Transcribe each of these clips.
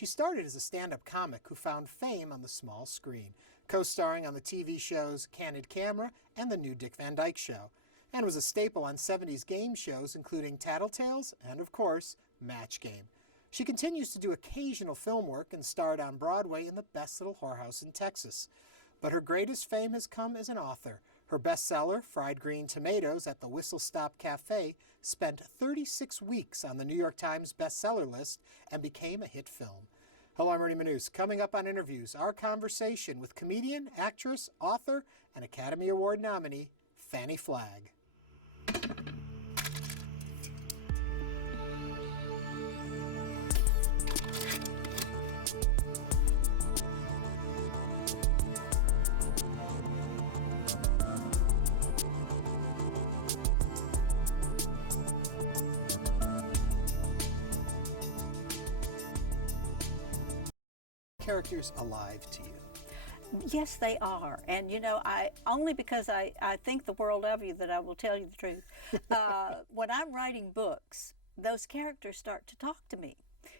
She started as a stand-up comic who found fame on the small screen, co-starring on the TV shows Candid Camera and The New Dick Van Dyke Show, and was a staple on 70s game shows including Tattletales and, of course, Match Game. She continues to do occasional film work and starred on Broadway in The Best Little Whorehouse in Texas. But her greatest fame has come as an author. Her bestseller, Fried Green Tomatoes at the Whistle Stop Cafe, spent 36 weeks on the New York Times bestseller list and became a hit film. Hello, I'm Ernie Manouse. Coming up on Interviews, our conversation with comedian, actress, author, and Academy Award nominee, Fannie Flagg. Characters alive to you? Yes, they are. And you know, only because I think the world of you that I will tell you the truth. When I'm writing books, those characters start to talk to me.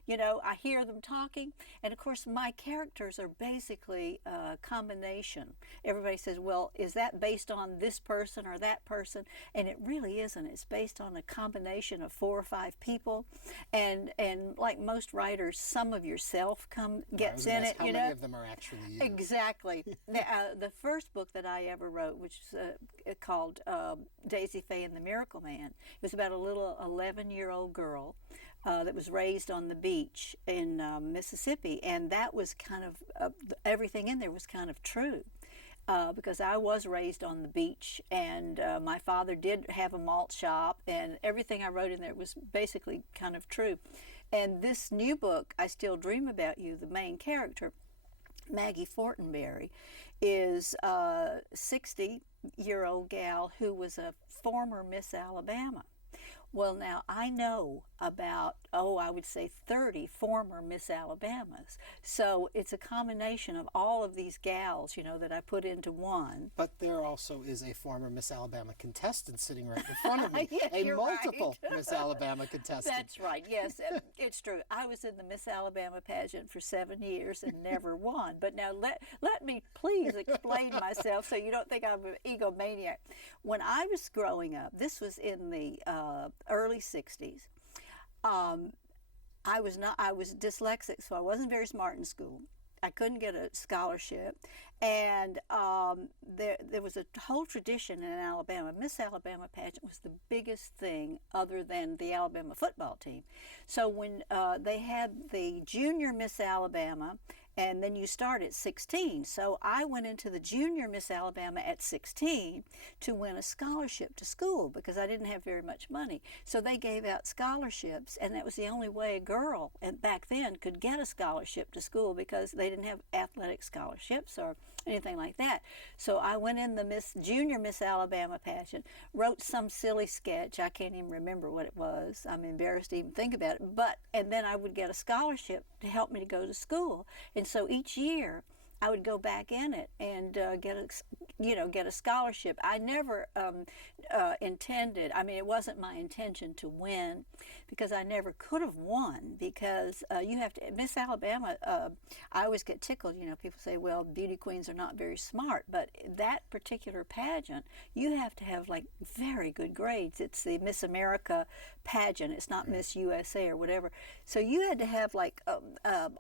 You know, I hear them talking, and of course my characters are basically a combination. Everybody says, well, is that based on this person or that person? And it really isn't. It's based on a combination of 4 or 5 people, and like most writers, some of yourself gets in it. How many of them are actually you? Exactly. The first book that I ever wrote, which is called Daisy Faye and the Miracle Man, it was about a little 11-year-old girl that was raised on the beach in Mississippi, and that was kind of everything in there was kind of true, because I was raised on the beach, and my father did have a malt shop, and everything I wrote in there was basically kind of true. And this new book, I Still Dream About You, the main character, Maggie Fortenberry, is a 60-year-old gal who was a former Miss Alabama. Well, now, I know about, I would say 30 former Miss Alabamas. So it's a combination of all of these gals, you know, that I put into one. But there also is a former Miss Alabama contestant sitting right in front of me. Yes, a you're multiple right. Miss Alabama contestant. That's right, yes, it's true. I was in the Miss Alabama pageant for 7 years and never won. But now let me please explain myself so you don't think I'm an egomaniac. When I was growing up, this was in the early 60s, I was dyslexic, so I wasn't very smart in school. I couldn't get a scholarship, and there was a whole tradition in Alabama. Miss Alabama pageant was the biggest thing other than the Alabama football team. So when they had the junior Miss Alabama, and then you start at 16. So I went into the junior Miss Alabama at 16 to win a scholarship to school because I didn't have very much money. So they gave out scholarships, and that was the only way a girl back then could get a scholarship to school because they didn't have athletic scholarships or anything like that. So I went in the junior Miss Alabama pageant, wrote some silly sketch. I can't even remember what it was. I'm embarrassed to even think about it. And then I would get a scholarship to help me to go to school. And so each year I would go back in it and get a scholarship. I never intended, I mean, it wasn't my intention to win because I never could have won because you have to, Miss Alabama, I always get tickled, you know, people say, well, beauty queens are not very smart, but that particular pageant, you have to have like very good grades. It's the Miss America pageant. It's not Miss USA or whatever. So you had to have like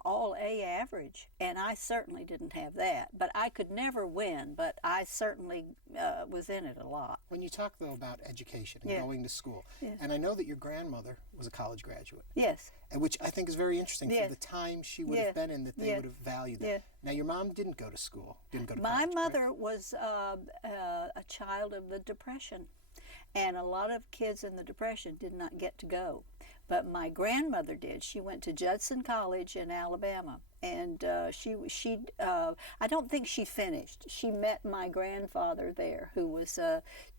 all A average, and I certainly didn't have that. But I could never win, but I certainly was in it a lot. When you talk, though, about education and going to school, Yeah. and I know that your grandmother was a college graduate. Yes. Which I think is very interesting Yes. for the time she would have been in, that they would have valued that. Yeah. Now, your mom didn't go to school, didn't go to My college, mother correct? was a child of the Depression, and a lot of kids in the Depression did not get to go. But my grandmother did. She went to Judson College in Alabama, and I don't think she finished. She met my grandfather there, who was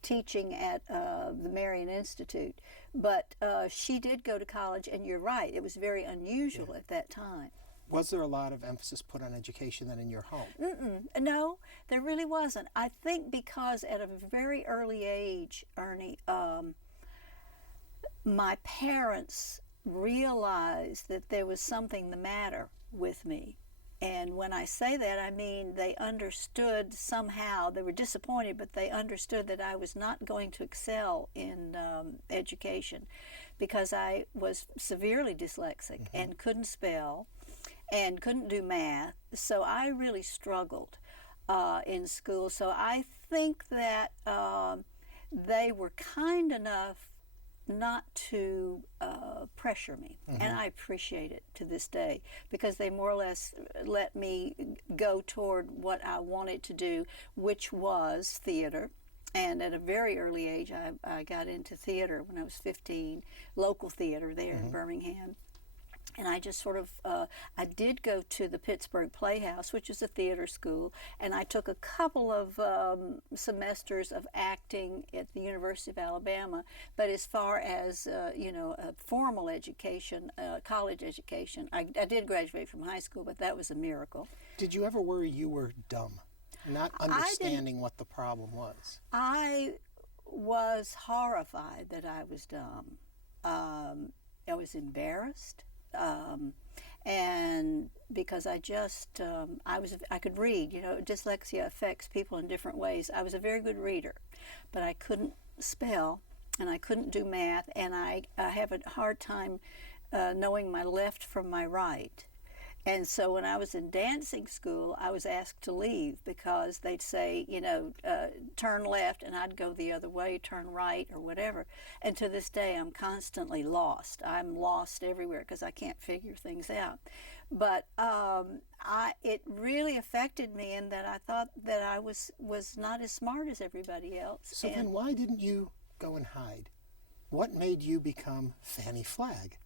teaching at the Marion Institute. But she did go to college, and you're right, it was very unusual at that time. Was there a lot of emphasis put on education then in your home? No, there really wasn't. I think because at a very early age, Ernie, my parents realized that there was something the matter with me. And when I say that, I mean they understood somehow. They were disappointed, but they understood that I was not going to excel in education because I was severely dyslexic and couldn't spell and couldn't do math. So I really struggled in school. So I think that they were kind enough not to pressure me, and I appreciate it to this day because they more or less let me go toward what I wanted to do, which was theater. And at a very early age, I got into theater when I was 15, local theater there in Birmingham. And I just sort of, I did go to the Pittsburgh Playhouse, which is a theater school, and I took a couple of semesters of acting at the University of Alabama. But as far as, a formal education, college education, I did graduate from high school, but that was a miracle. Did you ever worry you were dumb, not understanding what the problem was? I was horrified that I was dumb. I was embarrassed. And because I just, I could read, dyslexia affects people in different ways. I was a very good reader, but I couldn't spell and I couldn't do math, and I have a hard time knowing my left from my right. And so when I was in dancing school, I was asked to leave because they'd say, turn left, and I'd go the other way, turn right, or whatever. And to this day, I'm constantly lost. I'm lost everywhere because I can't figure things out. But it really affected me in that I thought that I was not as smart as everybody else. So then why didn't you go and hide? What made you become Fannie Flagg?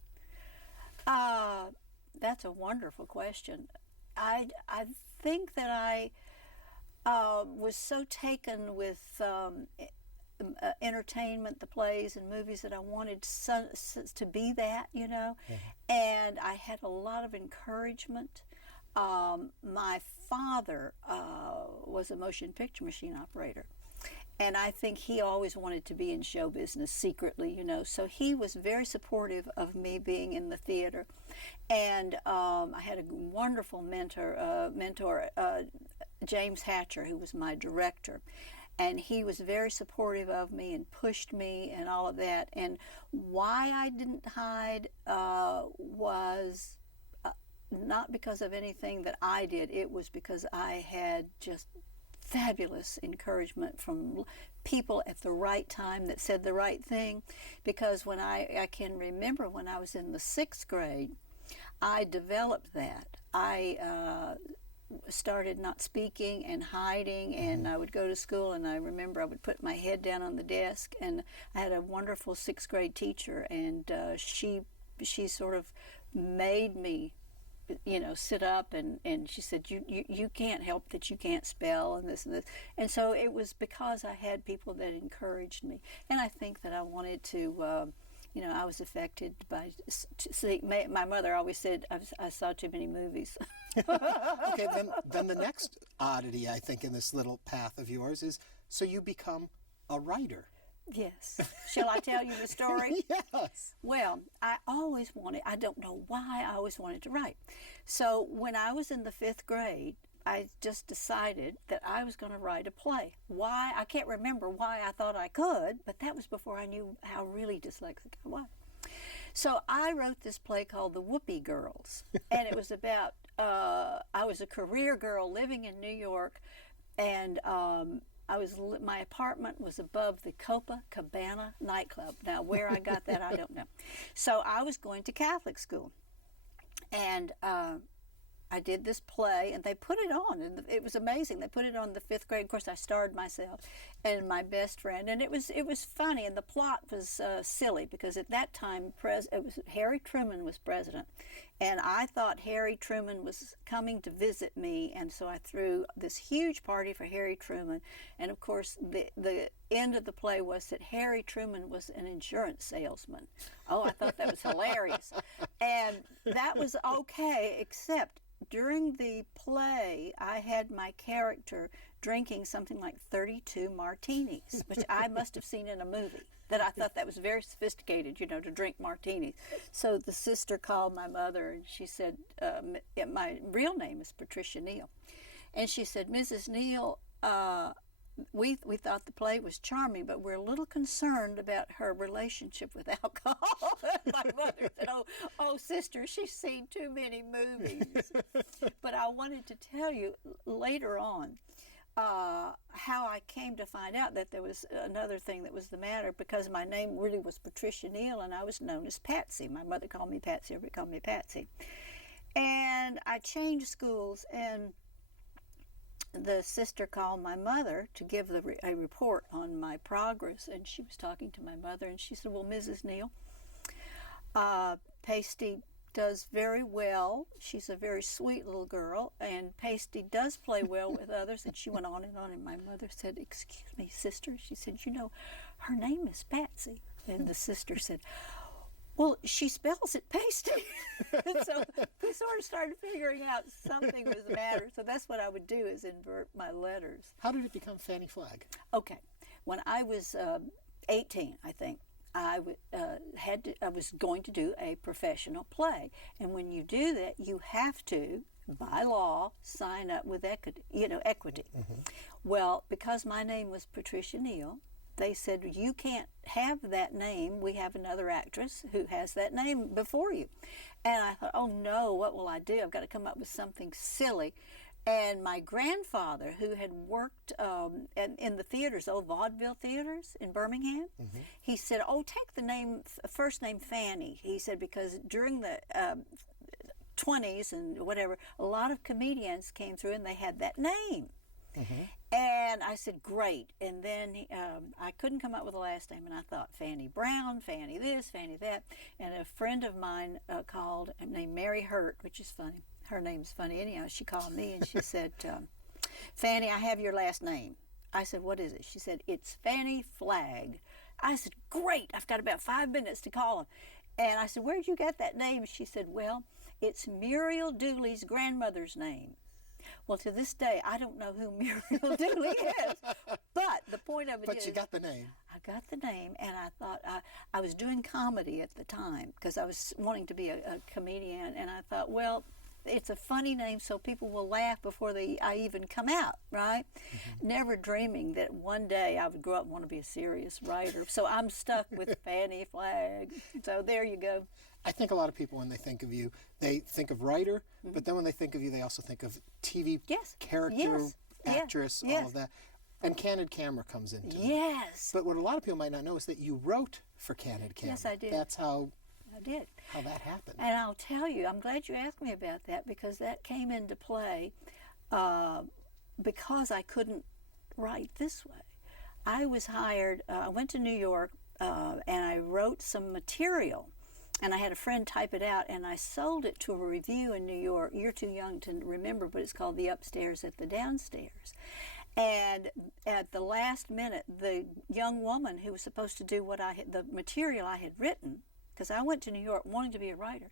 That's a wonderful question. I think that I was so taken with entertainment, the plays and movies, that I wanted to be that, and I had a lot of encouragement. My father was a motion picture machine operator, and I think he always wanted to be in show business secretly, so he was very supportive of me being in the theater. And I had a wonderful mentor, James Hatcher, who was my director. And he was very supportive of me and pushed me and all of that. And why I didn't hide was not because of anything that I did. It was because I had just fabulous encouragement from people at the right time that said the right thing. Because when I can remember when I was in the 6th grade, I developed that. I started not speaking and hiding, and I would go to school, and I remember I would put my head down on the desk, and I had a wonderful 6th grade teacher, and she sort of made me sit up, and she said, you can't help that you can't spell and this and this. And so it was because I had people that encouraged me. And I think that I wanted to, I was affected by, my mother always said I saw too many movies. Okay, then the next oddity, I think, in this little path of yours is, so you become a writer. Yes. Shall I tell you the story? Yes. Well, I don't know why I always wanted to write. So when I was in the 5th grade, I just decided that I was going to write a play. Why? I can't remember why I thought I could, but that was before I knew how really dyslexic I was. So I wrote this play called The Whoopee Girls, and it was about, I was a career girl living in New York, and my apartment was above the Copacabana nightclub. Now, where I got that, I don't know. So I was going to Catholic school, and I did this play, and they put it on, and it was amazing. They put it on the 5th grade. Of course, I starred myself and my best friend, and it was funny, and the plot was silly because at that time Harry Truman was president, and I thought Harry Truman was coming to visit me, and so I threw this huge party for Harry Truman, and of course the end of the play was that Harry Truman was an insurance salesman. Oh, I thought that was hilarious, and that was okay, except during the play, I had my character drinking something like 32 martinis, which I must have seen in a movie. That I thought that was very sophisticated, you know, to drink martinis. So the sister called my mother, and she said, my real name is Patricia Neal. And she said, Mrs. Neal, we thought the play was charming, but we're a little concerned about her relationship with alcohol. My mother said, oh, sister, she's seen too many movies. But I wanted to tell you later on how I came to find out that there was another thing that was the matter, because my name really was Patricia Neal, and I was known as Patsy. My mother called me Patsy, everybody called me Patsy. And I changed schools, and the sister called my mother to give a report on my progress, and she was talking to my mother, and she said, well, Mrs. Neal, Pasty does very well. She's a very sweet little girl, and Pasty does play well with others. And she went on, and my mother said, excuse me, sister. She said, you know, her name is Patsy. And the sister said, well, she spells it Pasty. So we sort of started figuring out something was the matter. So that's what I would do, is invert my letters. How did it become Fannie Flagg? Okay. When I was 18, I think, I was going to do a professional play. And when you do that, you have to, by law, sign up with equity. Mm-hmm. Well, because my name was Patricia Neal, they said, you can't have that name. We have another actress who has that name before you. And I thought, oh no, what will I do? I've got to come up with something silly. And my grandfather, who had worked in the theaters, old vaudeville theaters in Birmingham, mm-hmm. he said, oh, take the first name Fannie. He said, because during the 20s and whatever, a lot of comedians came through and they had that name. Mm-hmm. And I said, great. And then I couldn't come up with a last name, and I thought Fannie Brown, Fannie this, Fannie that. And a friend of mine called, named Mary Hurt, which is funny. Her name's funny anyhow. She called me and she said, Fannie, I have your last name. I said, what is it? She said, it's Fannie Flagg. I said, great. I've got about 5 minutes to call him. And I said, where'd you get that name? She said, well, it's Muriel Dooley's grandmother's name. Well, to this day, I don't know who Muriel Dooley is. But the point of it is... But you got the name. I got the name, and I thought... I was doing comedy at the time, because I was wanting to be a comedian, and I thought, well, it's a funny name, so people will laugh before I even come out, right? Mm-hmm. Never dreaming that one day I would grow up and want to be a serious writer. So I'm stuck with Fannie Flagg. So there you go. I think a lot of people, when they think of you, they think of writer, mm-hmm. but then when they think of you, they also think of TV character, actress, all of that. And Candid Camera comes into it. Yes. But what a lot of people might not know is that you wrote for Candid Camera. Yes, I did. That's how I did. How that happened. And I'll tell you, I'm glad you asked me about that, because that came into play because I couldn't write this way. I was hired, I went to New York, and I wrote some material. And I had a friend type it out, and I sold it to a review in New York. You're too young to remember, but it's called The Upstairs at the Downstairs. And at the last minute, the young woman who was supposed to do the material I had written, because I went to New York wanting to be a writer,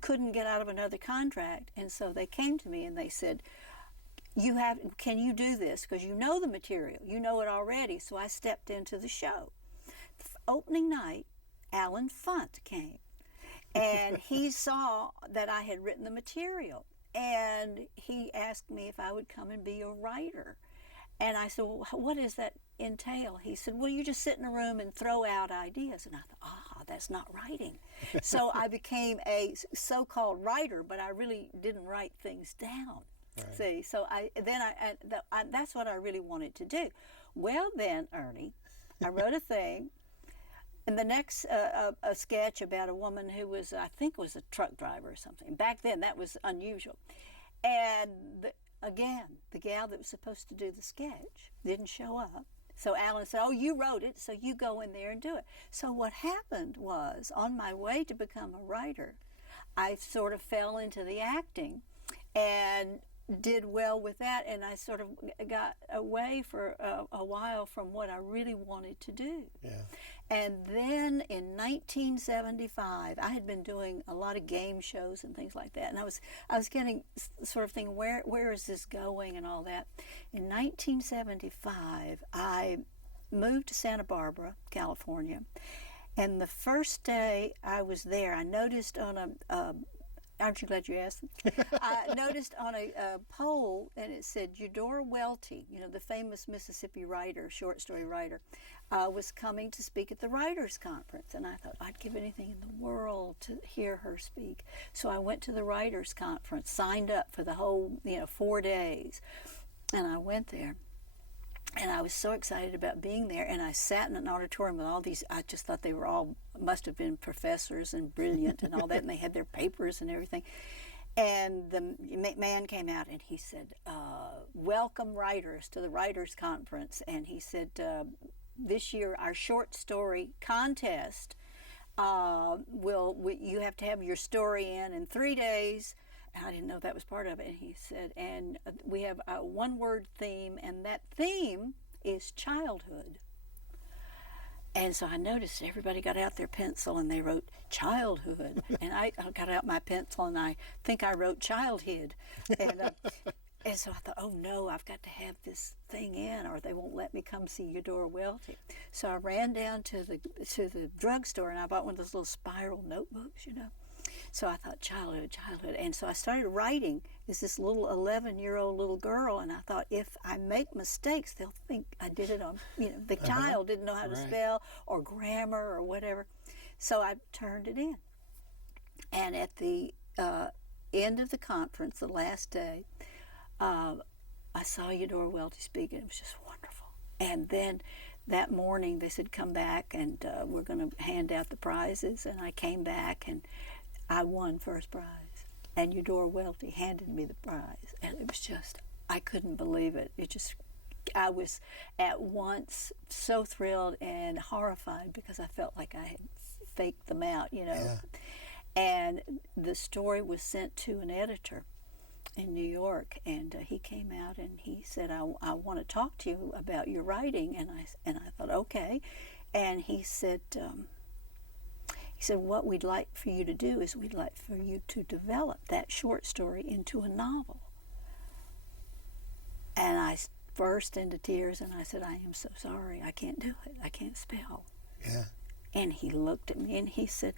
couldn't get out of another contract. And so they came to me and they said, can you do this? Because you know the material, you know it already. So I stepped into the show. The opening night, Alan Funt came, and he saw that I had written the material, and he asked me if I would come and be a writer. And I said, well, what does that entail? He said, well, you just sit in a room and throw out ideas. And I thought, that's not writing. So I became a so-called writer, but I really didn't write things down. Right. See, so that's what I really wanted to do. Well then, Ernie, I wrote a thing. And the next, a sketch about a woman who was, I think was a truck driver or something. Back then, that was unusual. And again, the gal that was supposed to do the sketch didn't show up. So Alan said, oh, you wrote it, so you go in there and do it. So what happened was, on my way to become a writer, I sort of fell into the acting. And did well with that, and I sort of got away for a while from what I really wanted to do. Yeah. And then in 1975, I had been doing a lot of game shows and things like that, and I was getting sort of thinking, where is this going and all that. In 1975, I moved to Santa Barbara, California, and the first day I was there, I noticed on aren't you glad you asked? I noticed on a poll, and it said Eudora Welty, the famous Mississippi writer, short story writer, was coming to speak at the Writers' Conference. And I thought, I'd give anything in the world to hear her speak. So I went to the Writers' Conference, signed up for the whole, 4 days. And I went there. And I was so excited about being there, and I sat in an auditorium with all these, I just thought they were all, must have been professors and brilliant and all that, and they had their papers and everything. And the man came out and he said, welcome writers to the Writers' Conference. And he said, this year our short story contest, you have to have your story in 3 days. I didn't know that was part of it. And he said, and we have a one-word theme, and that theme is childhood. And so I noticed everybody got out their pencil and they wrote childhood. And I got out my pencil and I think I wrote childhood. And so I thought, oh no, I've got to have this thing in or they won't let me come see Eudora Welty. So I ran down to the drugstore and I bought one of those little spiral notebooks, So I thought, childhood. And so I started writing as this little 11-year-old little girl, and I thought, if I make mistakes, they'll think I did it on, the child didn't know how to spell or grammar or whatever. So I turned it in. And at the end of the conference, the last day, I saw Eudora Welty speak, and it was just wonderful. And then that morning, they said, come back, and we're going to hand out the prizes. And I came back, and I won first prize, and Eudora Welty handed me the prize, and it was just, I couldn't believe it. I was at once so thrilled and horrified because I felt like I had faked them out, Yeah. And the story was sent to an editor in New York, and he came out and he said, I want to talk to you about your writing, and I thought, okay, and he said, what we'd like for you to do is we'd like for you to develop that short story into a novel. And I burst into tears and I said, I am so sorry. I can't do it. I can't spell. Yeah. And he looked at me and he said,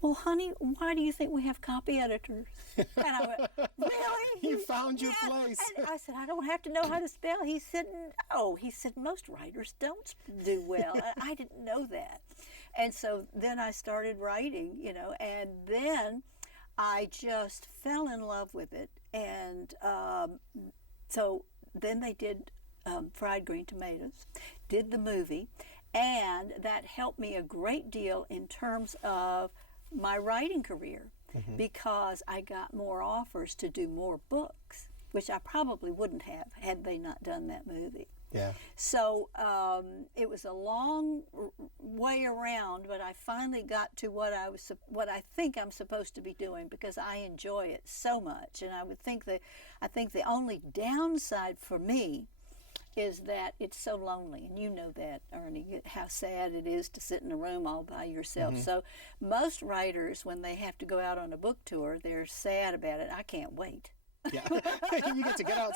well, honey, why do you think we have copy editors? And I went, really? You found your place. And I said, I don't have to know how to spell. He said, no. He said, most writers don't do well. And I didn't know that. And so then I started writing, and then I just fell in love with it. And so then they did Fried Green Tomatoes, did the movie, and that helped me a great deal in terms of my writing career because I got more offers to do more books, which I probably wouldn't have had they not done that movie. Yeah. So it was a long way around, but I finally got to what I think I'm supposed to be doing because I enjoy it so much. And I think the only downside for me is that it's so lonely, and you know that, Ernie, how sad it is to sit in a room all by yourself. So most writers, when they have to go out on a book tour, they're sad about it. I can't wait. Yeah. You get to get out.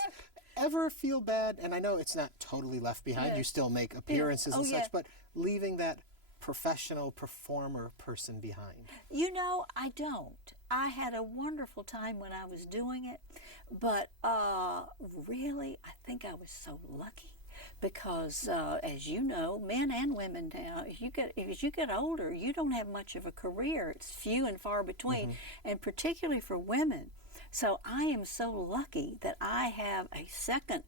Ever feel bad? And I know it's not totally left behind. Yeah. You still make appearances and such, yeah. but leaving that professional performer person behind. I don't. I had a wonderful time when I was doing it, but really, I think I was so lucky because, as you know, men and women now, as you get older, you don't have much of a career. It's few and far between, and particularly for women. So I am so lucky that I have a second,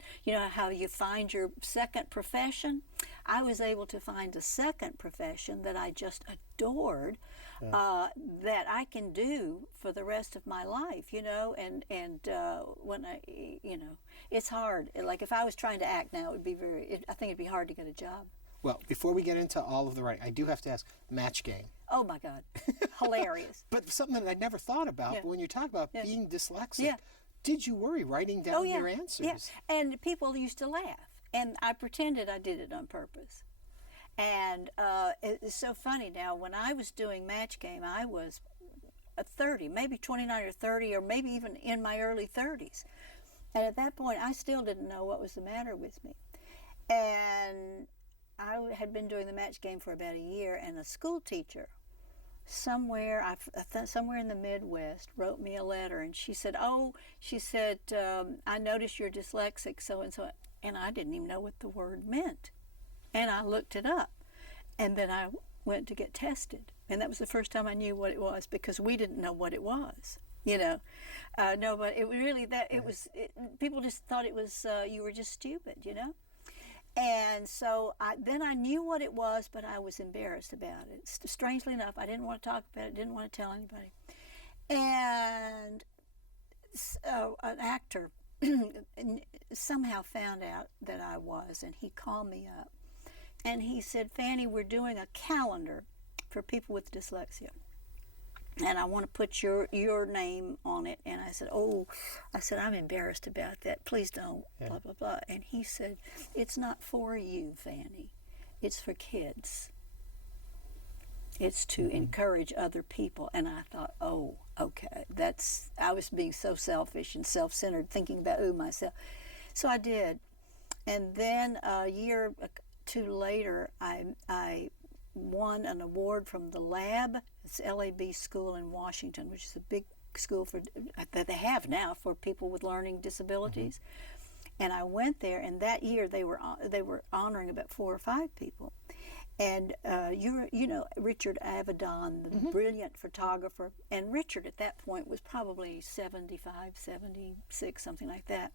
how you find your second profession? I was able to find a second profession that I just adored, that I can do for the rest of my life, and when it's hard. Like if I was trying to act now, I think it'd be hard to get a job. Well, before we get into all of the writing, I do have to ask, Match Game. Oh my God, hilarious. But something that I never thought about, Yeah. but when you talk about Yeah. being dyslexic, Yeah. Did you worry writing down your answers? Yeah, and people used to laugh, and I pretended I did it on purpose. And it's so funny now, when I was doing Match Game, I was 30, maybe 29 or 30, or maybe even in my early 30s. And at that point, I still didn't know what was the matter with me. And I had been doing the Match Game for about a year, and a school teacher somewhere, somewhere in the Midwest, wrote me a letter, and she said, I noticed you're dyslexic, so-and-so, and I didn't even know what the word meant. And I looked it up, and then I went to get tested, and that was the first time I knew what it was, because we didn't know what it was, you know. No, but it really, people just thought it was, you were just stupid, you know. And so then I knew what it was, but I was embarrassed about it. Strangely enough, I didn't want to talk about it, didn't want to tell anybody. And an actor somehow found out that I was, and he called me up. And he said, Fannie, we're doing a calendar for people with dyslexia, and I want to put your name on it. And I said, I'm embarrassed about that. Please don't, blah, blah, blah. And he said, it's not for you, Fannie. It's for kids. It's to encourage other people. And I thought, oh, okay. I was being so selfish and self-centered, thinking about, myself. So I did. And then a year or two later, I won an award from the Lab. It's LAB school in Washington, which is a big school that they have now for people with learning disabilities. And I went there, and that year they were honoring about 4 or 5 people. And you know Richard Avedon, the brilliant photographer, and Richard at that point was probably 75, 76, something like that.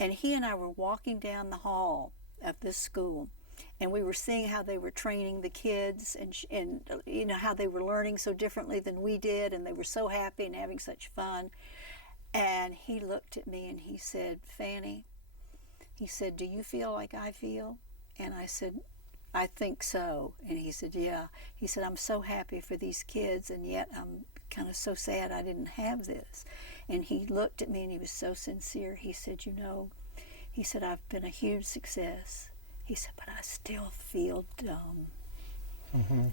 And he and I were walking down the hall of this school, and we were seeing how they were training the kids, and you know how they were learning so differently than we did, and they were so happy and having such fun. And he looked at me and he said, Fannie, he said, do you feel like I feel? And I said, I think so. And he said, yeah. He said, I'm so happy for these kids, and yet I'm kind of so sad I didn't have this. And he looked at me and he was so sincere. He said, you know, he said, I've been a huge success. He said, but I still feel dumb.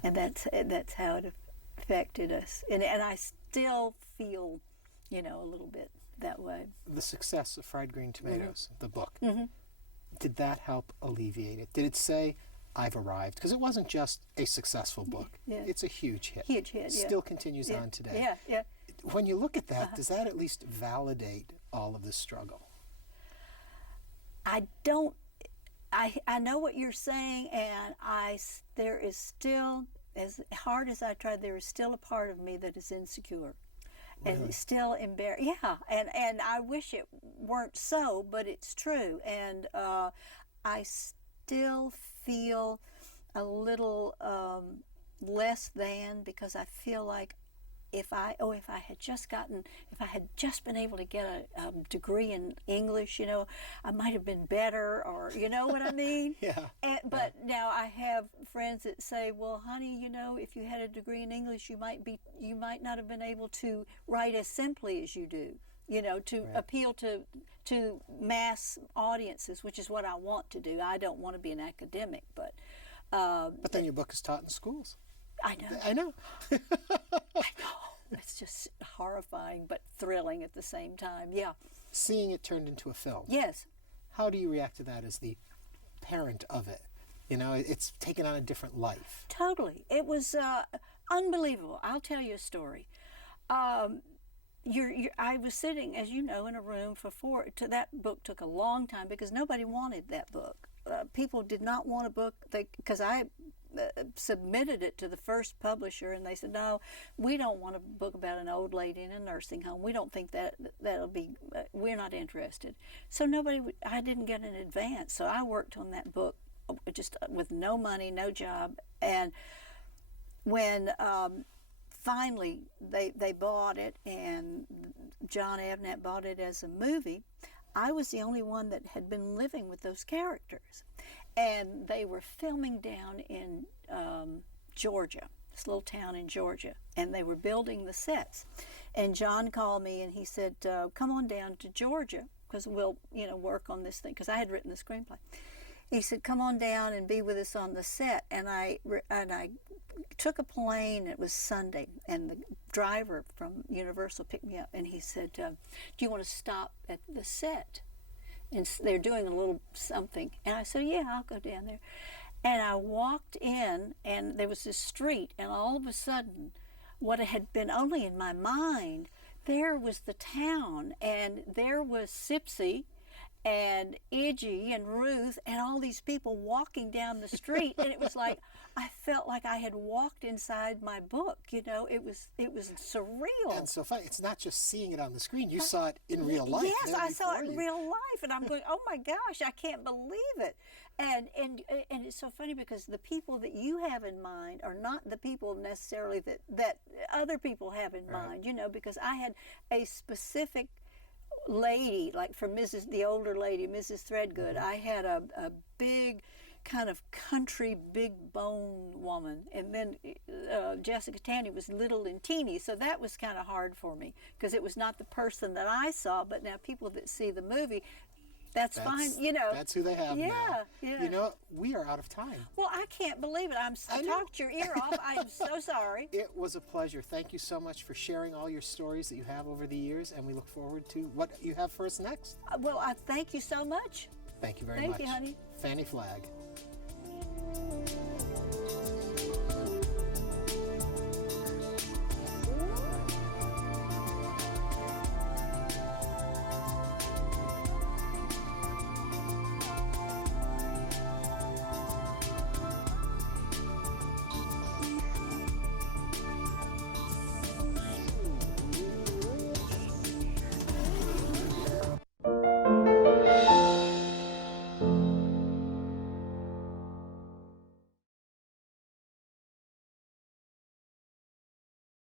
And that's how it affected us. And I still feel, you know, a little bit that way. The success of Fried Green Tomatoes, the book, did that help alleviate it? Did it say, I've arrived? Because it wasn't just a successful book. It's a huge hit. Huge hit, Still continues on today. Yeah. When you look at that, does that at least validate all of the struggle? I know what you're saying, and there is still, as hard as I tried, there is still a part of me that is insecure. Really? And still embarrassed. Yeah, and I wish it weren't so, but it's true. And I still feel a little less than, because I feel like if I had just been able to get a degree in English, you know, I might have been better, or you know what I mean? But now I have friends that say, well, honey, you know, if you had a degree in English, you might not have been able to write as simply as you do, you know, to appeal to mass audiences, which is what I want to do. I don't want to be an academic, but then your book is taught in schools. I know. I know. It's just horrifying, but thrilling at the same time. Yeah. Seeing it turned into a film. Yes. How do you react to that as the parent of it? You know, it's taken on a different life. Totally. It was unbelievable. I'll tell you a story. I was sitting, as you know, in a room that book took a long time because nobody wanted that book. People did not want a book because I submitted it to the first publisher, and they said, no, we don't want a book about an old lady in a nursing home. We don't think that'll be, we're not interested. So I didn't get an advance. So I worked on that book just with no money, no job. And when finally they bought it, and John Avnet bought it as a movie, I was the only one that had been living with those characters. And they were filming down in Georgia, this little town in Georgia, and they were building the sets. And John called me and he said, come on down to Georgia because we'll, work on this thing, because I had written the screenplay. He said, come on down and be with us on the set. And I took a plane. It was Sunday, and the driver from Universal picked me up, and he said, do you want to stop at the set? And they're doing a little something. And I said, yeah, I'll go down there. And I walked in, and there was this street, and all of a sudden, what had been only in my mind, there was the town, and there was Sipsy, and Iggy and Ruth and all these people walking down the street, and it was like I felt like I had walked inside my book. It was surreal. And so funny. It's not just seeing it on the screen. You saw it in real life. Yes, I saw it in real life, and I'm going, oh my gosh, I can't believe it. And it's so funny because the people that you have in mind are not the people necessarily that other people have in mind. Because I had a specific lady, like for the older lady, Mrs. Threadgood, I had a big kind of country big bone woman, and then Jessica Tandy was little and teeny, so that was kind of hard for me because it was not the person that I saw, but now people that see the movie, that's fine, That's who they have now. Yeah. We are out of time. Well, I can't believe it. I talked your ear off. I am so sorry. It was a pleasure. Thank you so much for sharing all your stories that you have over the years, and we look forward to what you have for us next. Well, I thank you so much. Thank you very much. Thank you, honey. Fannie Flagg.